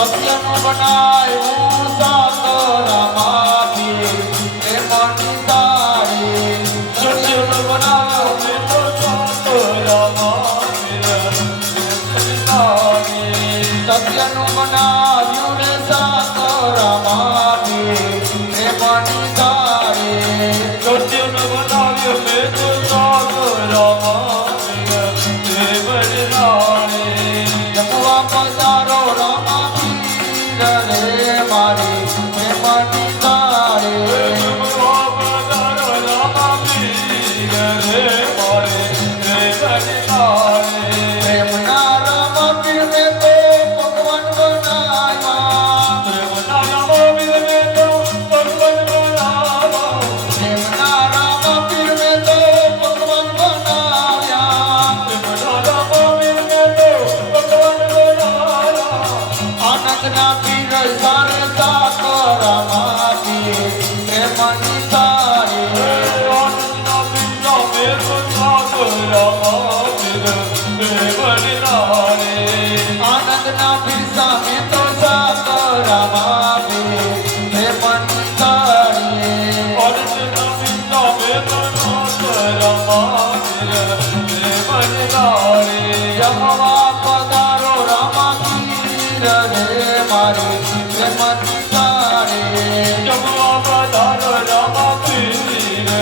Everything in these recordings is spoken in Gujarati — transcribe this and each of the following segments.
સત્યનું બનાવ્યું સાકરામાંથી પ્રેમની તારી સત્યનું બનાવ્યું સત્યનું બનાવ્યું રે સાકરામાંથી પ્રેમની તારી સત્યનું બનાવ્યું મેં તો સાકરામાંથી પ્રેમની તારી જમવા પધારો રામા પીર રે મારી પ્રેમની તારી જમવા પધારો રામા પીર રે મારી પ્રેમની તારી પ્રેમના રામા પીર મેં તો ભગવાન બનાવ્યા પ્રેમના રામા પીર મેં તો ભગવાન બનાવ્યા પ્રેમના રામા પીર મેં તો ભગવાન બનાવ્યા પ્રેમના રામા પીર મેં તો ભગવાન બનાવ્યા આનંદના પીર સારે સાકરામાંથી પ્રેમની તારી આનંદના પીર મેં તો સાકરામાંથી પ્રેમની તારી આનંદના પીર સામે તો સાકરામાંથી પ્રેમની તારી આનંદના પીર મેં તો સાકરામાંથી પ્રેમની તારી જમવા પધારો રામા પીર રે મારી પ્રેમની તારી જમવા પધારો રામા પીર રે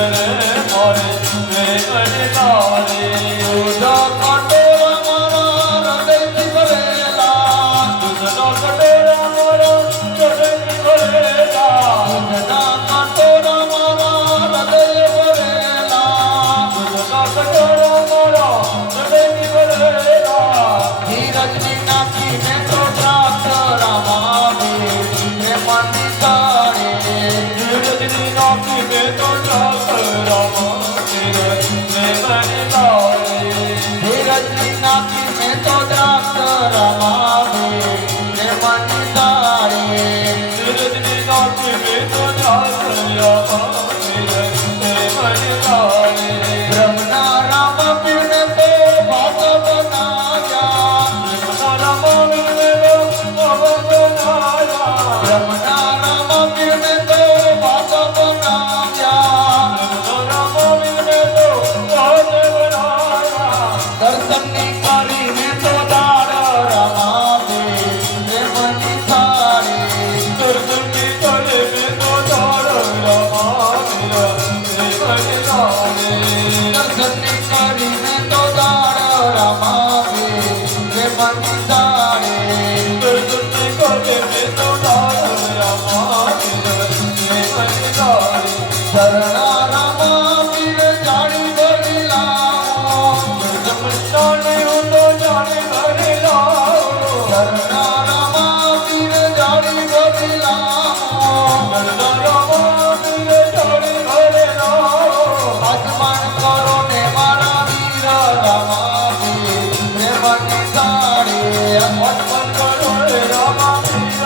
મારે પ્રેમની તારી દૂધ કટોરા મારા હૃદયથી ભરેલા દૂધના કટોરા મારા હૃદયથી ભરેલા દૂધના કટોરા મારા હૃદય ભરેલા દૂધના કટોરા મારા હૃદયથી ભરેલા ધીરજની નાખી મેં તો દ્રાક્ષ રામાવી પ્રેમની તારી ધીરજની નાખી મેં તો સાકરામાંથી પ્રેમની તારી ધીરજની નાખી મેં તો દ્રાક્ષ રામાવી પ્રેમની તારી ધીરજની નાખી મેં તો સાકરામાંથી પ્રેમની તારી બ્રહ્મના રામ પીરને તો ભાગ બનાવ્યા પ્રેમના રામા પીર મેં તો ભગવાન બનાવ્યા બ્રહ્મના રામ પીરને તો ભાગ બનાવ્યા દર્શનની કરીને તો દાડ રમાવી પ્રેમની તારી દર્શનની કરીને તો દાડ રમાવી પ્રેમની તારી દર્શનની કરીને તો દાડ રમાવી પ્રેમની તારી દર્શનની કરીને તો દાડ રમાવી પ્રેમની તારી શરણા રામા પીર જાણી ભરી લાવો જાણે હું તો જાણે ઘરે લાવો શરણા રામા પીર જાણી ભરી લાવો રામા પીર જાણે ઘરે લાવો આસમાન કરો ને મારા વીર રમાવી પ્રેમની તારી અર્પણ કરો રે રામા પીર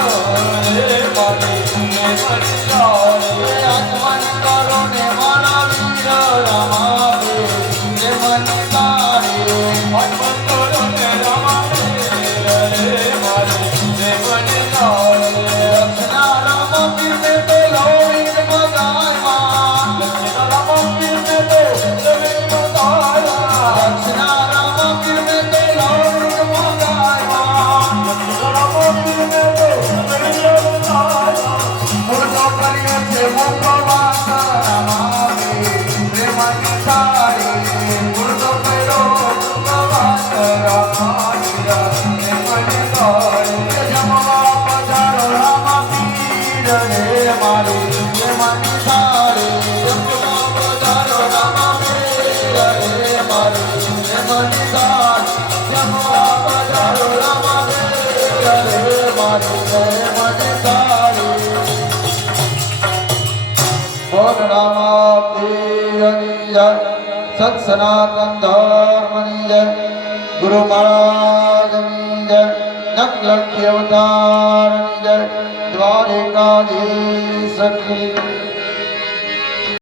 રે મારી પ્રેમની તારી આસમાન કરો ને મારા વીર રમાવી પ્રેમની તારી અર્પણ કરો રે રામા પીર રે મારી પ્રેમની તારી રક્ષના રામા પીરને તો લોહિત મગાવ્યા લક્ષ્મણ રામા પીર ને તો જમીન મગાવ્યા રક્ષના રામા પીરને તો લોહિત મગાવ્યા લક્ષ્મણ રામા પીર ને તો જમીન મગાવ્યા મુર્દો કર્યો છે મુખવાસ રમાવી પ્રેમની તારી મુર્દો કર્યો મુખવાસ રમાવી પ્રેમની તારી જમવા પધારો રામા પીર રે મારી પ્રેમની તારી જમવા પધારો રામા પીર રે મારી પ્રેમની તારી જમવા પધારો રામા પીર રે મારી પ્રેમની તારી બોલ રામા પીરની જય સત સનાતન ધર્મની જય ગુરુ મહારાજની જય નકલખી અવતારની જય દ્વારિકાધીશ કી